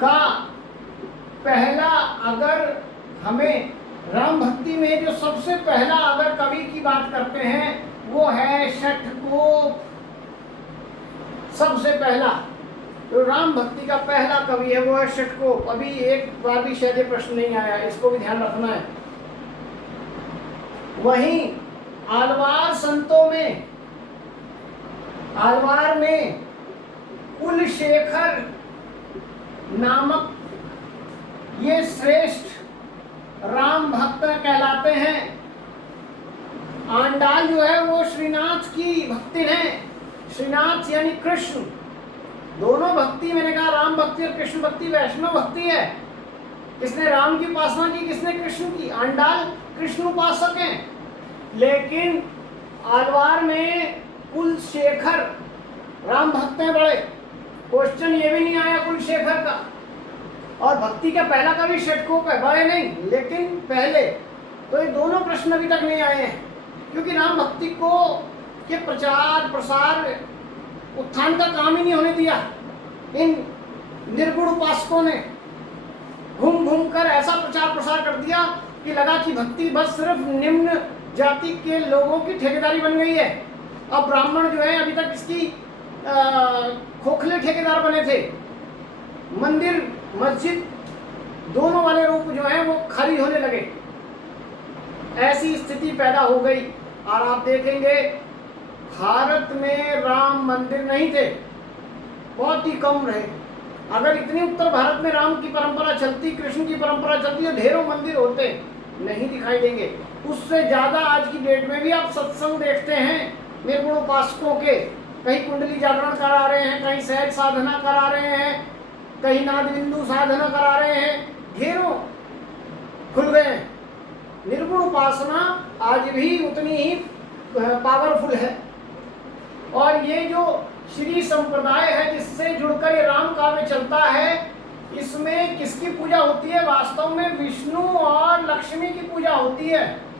का पहला, अगर हमें राम भक्ति में जो सबसे पहला अगर कवि की बात करते हैं वो है षटकोप। सबसे पहला तो राम भक्ति का पहला कवि है वो है षटकोप। अभी एक बार भी शायद ये प्रश्न नहीं आया, इसको भी ध्यान रखना है। वहीं आलवार संतों में, आलवार में कुलशेखर नामक ये श्रेष्ठ राम भक्त कहलाते हैं। आंडाल जो है वो श्रीनाथ की भक्ति है। श्रीनाथ यानी कृष्ण, दोनों भक्ति, मैंने कहा राम भक्ति और कृष्ण भक्ति वैष्णव भक्ति है। किसने राम की उपासना की, किसने कृष्ण की। आंडाल कृष्ण उपासक हैं, लेकिन आलवार में कुलशेखर राम भक्त हैं बड़े। क्वेश्चन ये भी नहीं आया कुलशेखर का। और भक्ति का पहला कवि षटकोप है, बड़े नहीं लेकिन पहले। तो ये दोनों प्रश्न अभी तक नहीं आए हैं, क्योंकि राम भक्ति को के प्रचार प्रसार उत्थान का काम ही नहीं होने दिया। इन निर्गुण उपासकों ने घूम घूम कर ऐसा प्रचार प्रसार कर दिया कि लगा कि भक्ति बस सिर्फ निम्न जाति के लोगों की ठेकेदारी बन गई है। अब ब्राह्मण जो है अभी तक इसकी खोखले ठेकेदार बने थे। मंदिर मस्जिद दोनों वाले रूप जो है वो खाली होने लगे। ऐसी स्थिति पैदा हो गई। और आप देखेंगे भारत में राम मंदिर नहीं थे, बहुत ही कम रहे। अगर इतनी उत्तर भारत में राम की परंपरा चलती, कृष्ण की परंपरा चलती, तो ढेरों मंदिर होते, नहीं दिखाई देंगे। उससे ज्यादा आज की डेट में भी आप सत्संग देखते हैं निर्गुण उपासकों के। कहीं कुंडली जागरण करा रहे हैं, कहीं सहज साधना करा रहे हैं, कहीं नाद बिंदु साधना करा रहे हैं, ढेरों खुल गए हैं। निर्गुण उपासना आज भी उतनी ही पावरफुल है। और ये जो श्री संप्रदाय है जिससे जुड़कर ये राम काव्य चलता है, इसमें किसकी पूजा होती है? वास्तव में विष्णु और लक्ष्मी की पूजा होती है।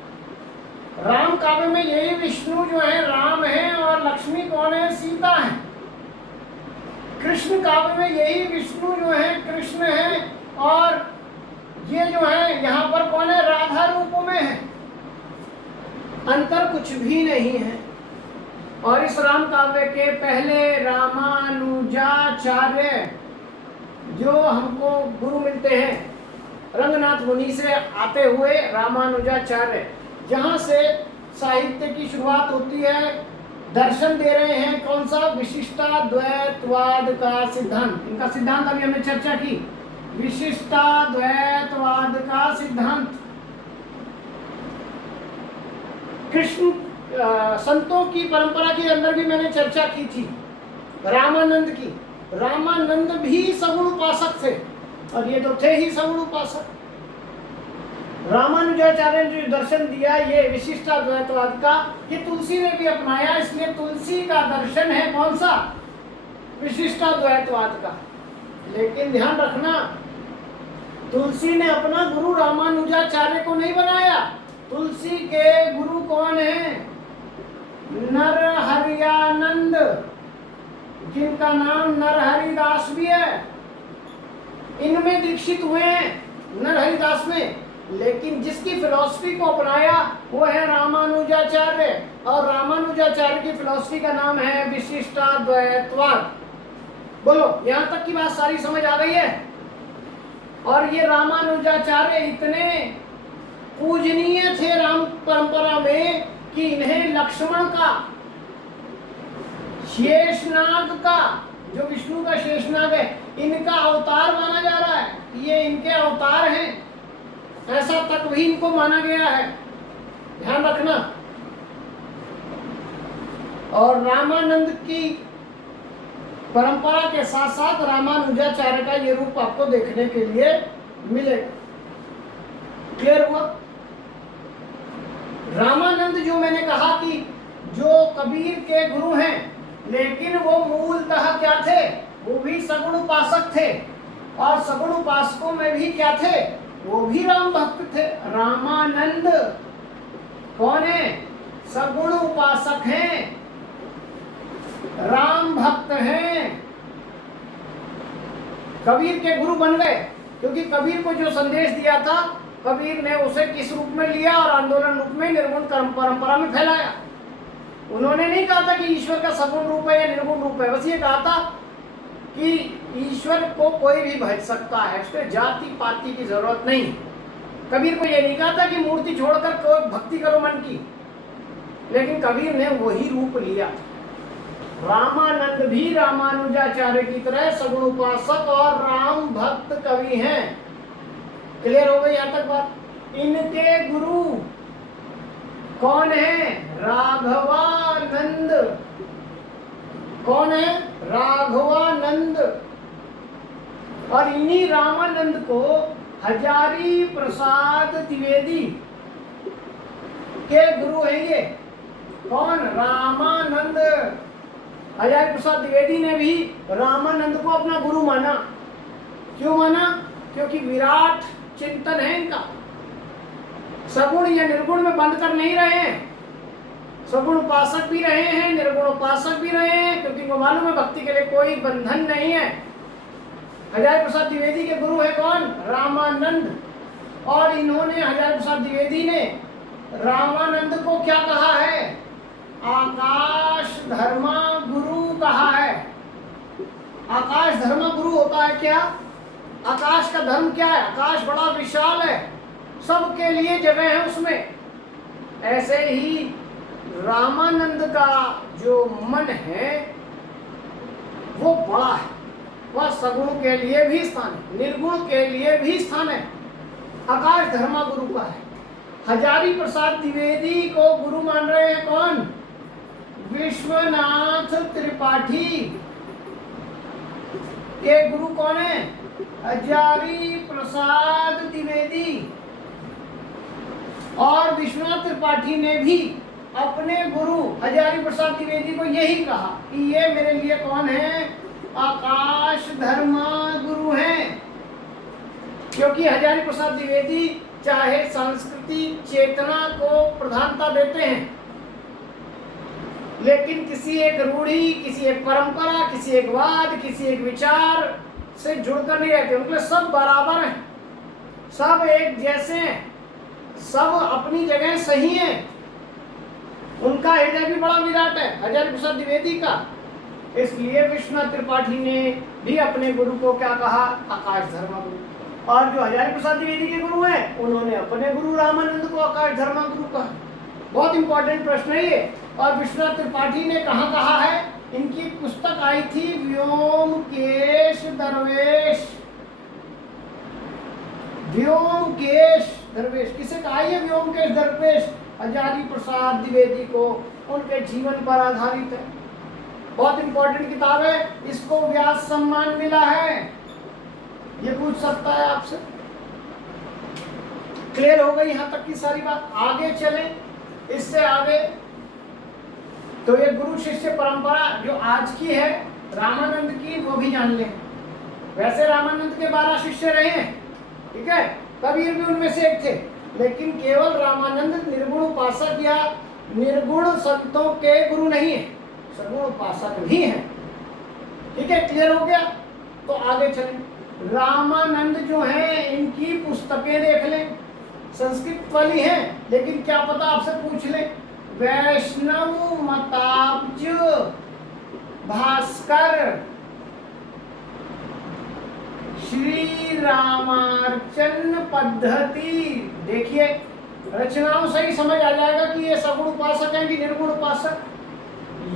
राम काव्य में यही विष्णु जो है राम है, और लक्ष्मी कौन है? सीता है। कृष्ण काव्य में यही विष्णु जो है कृष्ण है, और ये जो है यहाँ पर कौन है? राधा रूप में है। अंतर कुछ भी नहीं है। और इस राम काव्य के पहले रामानुजाचार्य जो हमको गुरु मिलते हैं, रंगनाथ मुनि से आते हुए रामानुजाचार्य, जहाँ से साहित्य की शुरुआत होती है, दर्शन दे रहे हैं। कौन सा? विशिष्टाद्वैतवाद का सिद्धांत। इनका सिद्धांत अभी हमने चर्चा की, विशिष्टाद्वैतवाद का सिद्धांत। कृष्ण संतों की परंपरा के अंदर भी मैंने चर्चा की थी, रामानंद की। रामानंद भी सगुण उपासक थे, और ये तो थे ही सगुण उपासक। रामानुजाचार्य ने जो दर्शन दिया ये विशिष्टाद्वैतवाद का, ये तुलसी ने भी अपनाया। इसलिए तुलसी का दर्शन है कौन सा? विशिष्टाद्वैतवाद का। लेकिन ध्यान रखना, तुलसी ने अपना गुरु रामानुजाचार्य को नहीं बनाया। तुलसी के गुरु कौन है? नरहरियानंद, जिनका नाम नरहरिदास भी है। इनमें दीक्षित हुए हैं, नरहरिदास में। लेकिन जिसकी फिलॉसफी को अपनाया वो है रामानुजाचार्य, और रामानुजाचार्य की फिलॉसफी का नाम है विशिष्टाद्वैतवाद। बोलो, यहाँ तक की बात सारी समझ आ गई है? और ये रामानुजाचार्य इतने पूजनीय थे राम परंपरा में कि इन्हें लक्ष्मण का, शेषनाग का, जो विष्णु का शेषनाग है, इनका अवतार माना जा रहा है। ये इनके अवतार हैं, ऐसा तक भी इनको माना गया है। ध्यान रखना। और रामानंद की परंपरा के साथ साथ रामानुजाचार्य का ये रूप आपको देखने के लिए मिलेगा। क्लियर हुआ? रामानंद जो मैंने कहा कि जो कबीर के गुरु हैं, लेकिन वो मूलतः क्या थे? वो भी सगुण उपासक थे। और सगुण उपासकों में भी क्या थे? वो भी राम भक्त थे। रामानंद कौन है? सगुण उपासक हैं, राम भक्त हैं। कबीर के गुरु बन गए, क्योंकि कबीर को जो संदेश दिया था कबीर ने उसे किस रूप में लिया और आंदोलन रूप में निर्गुण कर्म परंपरा में फैलाया। उन्होंने नहीं कहा था कि ईश्वर का सगुण रूप है या निर्गुण रूप है, बस ये कहा था कि ईश्वर को कोई भी भज सकता है, उसके जाति पाति की जरूरत नहीं। कबीर को ये नहीं कहा था कि मूर्ति छोड़कर कोई भक्ति करो मन की, लेकिन कबीर ने वही रूप लिया। रामानंद भी रामानुजाचार्य की तरह सगुण उपासक और राम भक्त कवि हैं। क्लियर हो गई यहाँ तक बात। इनके गुरु कौन है? राघवानंद। कौन है? राघवानंद। और इन्हीं रामानंद को हजारी प्रसाद द्विवेदी के गुरु है ये। कौन? रामानंद। हजारी प्रसाद द्विवेदी ने भी रामानंद को अपना गुरु माना। क्यों माना? क्योंकि विराट चिंतन है इनका। सगुण या निर्गुण में बंद कर नहीं रहे हैं, सगुण उपासक भी रहे हैं, निर्गुण उपासक भी रहे हैं, क्योंकि इनको मालूम है भक्ति के लिए कोई बंधन नहीं है। हजारी प्रसाद द्विवेदी के गुरु है कौन? रामानंद। और इन्होंने, हजारी प्रसाद द्विवेदी ने रामानंद को क्या कहा है? आकाश धर्मा गुरु कहा है। आकाश धर्मा गुरु होता है क्या? आकाश का धर्म क्या है? आकाश बड़ा विशाल है, सबके लिए जगह है उसमें। ऐसे ही रामानंद का जो मन है वो बड़ा है, वह सगुण के लिए भी स्थान है, निर्गुण के लिए भी स्थान है। आकाश धर्मा गुरु का है। हजारी प्रसाद द्विवेदी को गुरु मान रहे हैं कौन? विश्वनाथ त्रिपाठी के गुरु कौन है? हजारी प्रसाद द्विवेदी। और विश्वनाथ त्रिपाठी ने भी अपने गुरु हजारी प्रसाद द्विवेदी को यही कहा कि ये मेरे लिए कौन है? आकाश धर्मा गुरु हैं। क्योंकि हजारी प्रसाद द्विवेदी चाहे संस्कृति चेतना को प्रधानता देते हैं, लेकिन किसी एक रूढ़ी, किसी एक परंपरा, किसी एक वाद, किसी एक विचार से जुड़कर नहीं रहते। उनके सब बराबर हैं, सब एक जैसे हैं, सब अपनी जगह सही हैं। उनका हृदय भी बड़ा विराट है हजारी प्रसाद द्विवेदी का। इसलिए विश्वनाथ त्रिपाठी ने भी अपने गुरु को क्या कहा? आकाश धर्मा गुरु। और जो हजारी प्रसाद द्विवेदी के गुरु हैं उन्होंने अपने गुरु रामानंद को आकाश धर्मा गुरु कहा। बहुत इंपॉर्टेंट प्रश्न है ये। और विश्वनाथ त्रिपाठी ने कहाँ कहा है? इनकी पुस्तक आई थी व्योमकेश दरवेश। व्योमकेश दरवेश किसे कहा? ये व्योमकेश दरवेश हजारी प्रसाद द्विवेदी को, उनके जीवन पर आधारित है। बहुत इंपॉर्टेंट किताब है, इसको व्यास सम्मान मिला है। ये पूछ सकता है आपसे। क्लियर हो गई यहाँ तक की सारी बात? आगे चलें, इससे आगे तो ये गुरु शिष्य परंपरा जो आज की है रामानंद की, वो भी जान लें। वैसे रामानंद के 12 शिष्य रहे हैं, ठीक है, कबीर भी उनमें से एक थे, लेकिन केवल रामानंद निर्गुण उपासक या निर्गुण संतों के गुरु नहीं है, सगुण उपासक भी हैं। ठीक है, क्लियर हो गया? तो आगे चलें। रामानंद जो हैं इनकी पुस्तकें देख लें, संस्कृत वाली हैं, लेकिन क्या पता आपसे पूछ लें। वैष्णव मताब्ज भास्कर, श्री रामार्चन पद्धति, देखिए रचनाओं से ही समझ आ जाएगा कि ये सगुण उपासक हैं कि निर्गुण उपासक।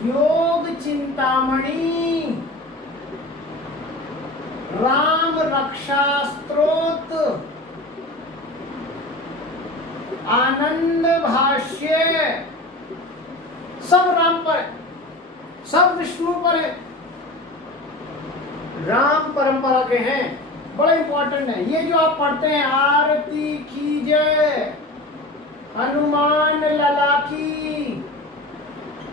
योग चिंतामणि, राम रक्षा स्तोत्र, आनंद भाष्य, सब राम पर है, सब विष्णु पर है, राम परंपरा के हैं, बड़े इंपॉर्टेंट है। ये जो आप पढ़ते हैं आरती की जय हनुमान लला की,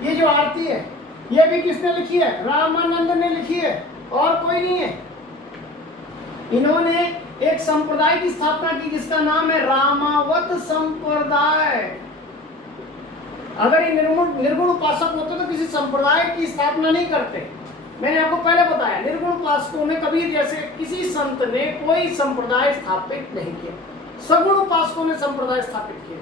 ये जो आरती है ये भी किसने लिखी है? रामानंद ने लिखी है, और कोई नहीं है। इन्होंने एक संप्रदाय की स्थापना की जिसका नाम है रामावत संप्रदाय। अगर ये निर्गुण उपासक होते तो किसी संप्रदाय की स्थापना नहीं करते, मैंने आपको पहले बताया, निर्गुण उपासकों में कबीर जैसे किसी संत ने कोई संप्रदाय स्थापित नहीं किया, सगुण उपासकों ने संप्रदाय स्थापित किया।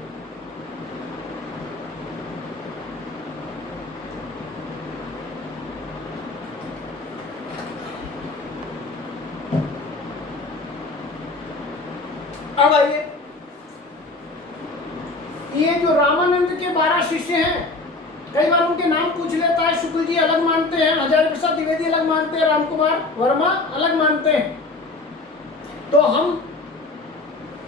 अब आइए, ये जो रामानंद के 12 शिष्य हैं, कई बार उनके नाम पूछ लेता है, शुक्ल जी अलग मानते हैं, हजारी प्रसाद द्विवेदी अलग मानते हैं, रामकुमार वर्मा अलग मानते हैं। तो हम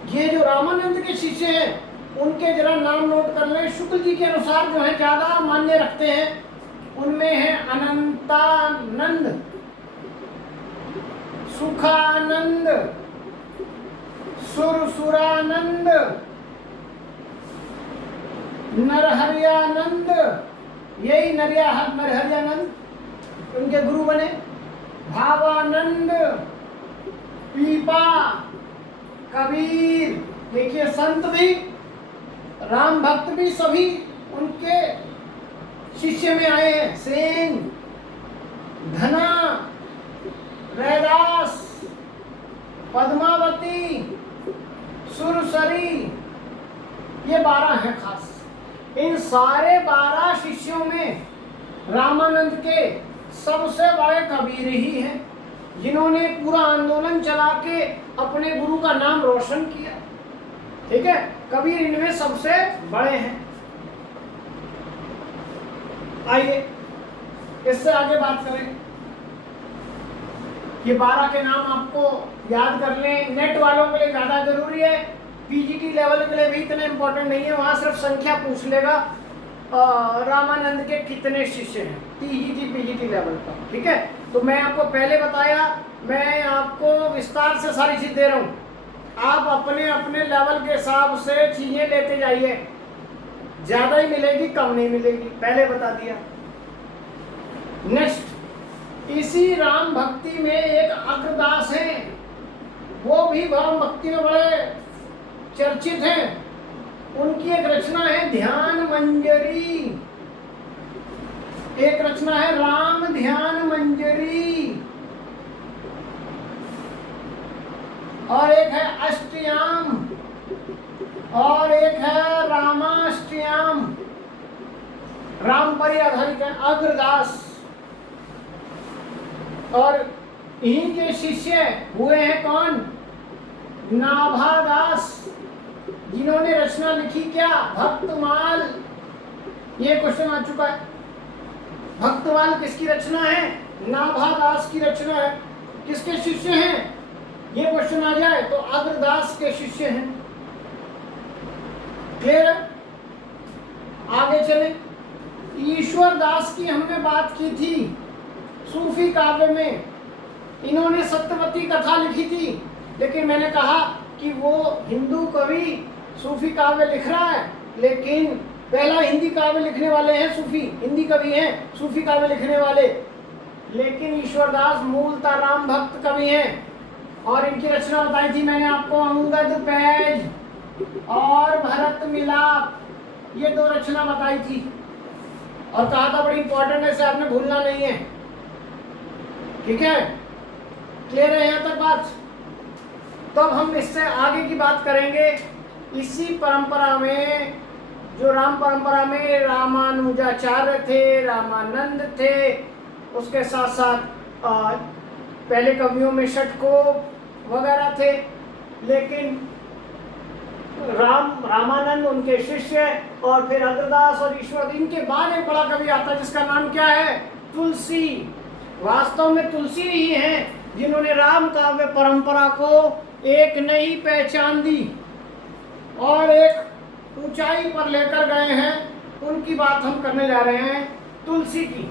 ये जो रामानंद के शिष्य हैं उनके जरा नाम नोट कर लें। शुक्ल जी के अनुसार जो है ज्यादा मान्य रखते हैं, उनमें है अनंतानंद, सुखानंद, सुरसुरानंद, नरहरियानंद, यही नरहरियानंद उनके गुरु बने। भावानंद, पीपा, कबीर, देखिए संत भी, राम भक्त भी सभी उनके शिष्य में आए हैं। सेन, धना, रैदास, पद्मावती, सुरसरी, ये 12 हैं खास। इन सारे 12 शिष्यों में रामानंद के सबसे बड़े कबीर ही हैं, जिन्होंने पूरा आंदोलन चला के अपने गुरु का नाम रोशन किया। ठीक है, कबीर इनमें सबसे बड़े हैं। आइए इससे आगे बात करें। ये 12 के नाम आपको याद कर लें, नेट वालों के लिए ज्यादा जरूरी है, पीजीटी लेवल के लिए भी इतना इंपॉर्टेंट नहीं है, वहां सिर्फ संख्या पूछ लेगा रामानंद के कितने शिष्य हैं, पीजीटी लेवल पर। ठीक है, तो मैं आपको पहले बताया, मैं आपको विस्तार से सारी चीज दे रहा हूँ, आप अपने अपने लेवल के हिसाब से चीजें लेते जाइए, ज्यादा ही मिलेगी कम नहीं मिलेगी, पहले बता दिया। नेक्स्ट, इसी राम भक्ति में एक अग्रदास हैं, वो भी राम भक्ति में बड़े चर्चित हैं। उनकी एक रचना है ध्यान मंजरी, एक रचना है राम ध्यान मंजरी, और एक है अष्टयाम, और एक है रामाष्टयाम। राम पर आधारित है, अग्रदास। और इन्हीं के शिष्य हुए हैं कौन? नाभादास, जिन्होंने रचना लिखी क्या? भक्तमाल। ये क्वेश्चन आ चुका है, भक्तमाल किसकी रचना है? नाभादास की रचना है। किसके शिष्य हैं? ये क्वेश्चन आ जाए तो अग्रदास के शिष्य हैं। फिर आगे चले, ईश्वर दास की हमने बात की थी सूफी काव्य में, इन्होंने सत्यवती कथा लिखी थी, लेकिन मैंने कहा कि वो हिंदू कवि सूफी काव्य लिख रहा है, लेकिन पहला हिंदी काव्य लिखने वाले हैं सूफी, हिंदी कवि हैं सूफी काव्य लिखने वाले, लेकिन ईश्वरदास मूलतः राम भक्त कवि हैं। और इनकी रचना बताई थी मैंने आपको, अंगद पैज और भरत मिलाप, ये 2 रचना बताई थी, और कहा था बड़ी इंपॉर्टेंट है, इसे आपने भूलना नहीं है। ठीक है, क्लियर है यहाँ तक बात? तब हम इससे आगे की बात करेंगे। इसी परंपरा में, जो राम परंपरा में रामानुजाचार्य थे, रामानंद थे, उसके साथ साथ पहले कवियों में षटकोप वगैरह थे, लेकिन रामानंद उनके शिष्य, और फिर अग्रदास और ईश्वर, इनके बाद एक बड़ा कवि आता है जिसका नाम क्या है? तुलसी। वास्तव में तुलसी ही हैं जिन्होंने राम काव्य परंपरा को एक नई पहचान दी और एक ऊंचाई पर लेकर गए हैं। उनकी बात हम करने जा रहे हैं, तुलसी की।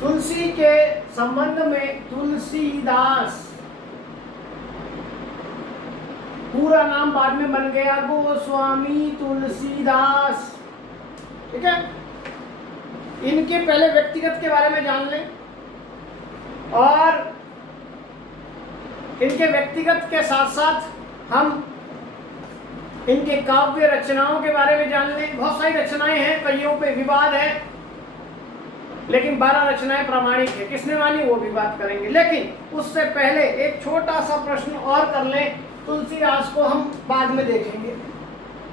तुलसी के संबंध में तुलसीदास, पूरा नाम बाद में बन गया गोस्वामी तुलसीदास। ठीक है, इनके पहले व्यक्तिगत के बारे में जान लें, और इनके व्यक्तिगत के साथ साथ हम इनके काव्य रचनाओं के बारे में जान लें। बहुत सारी रचनाएं हैं, कईयों पे विवाद है, लेकिन 12 रचनाएं प्रामाणिक है। किसने मानी वो भी बात करेंगे, लेकिन उससे पहले एक छोटा सा प्रश्न और कर लें। तुलसीदास को हम बाद में देखेंगे,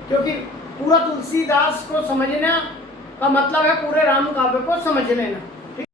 क्योंकि पूरा तुलसीदास को समझना का मतलब है पूरे राम काव्य को समझ लेना।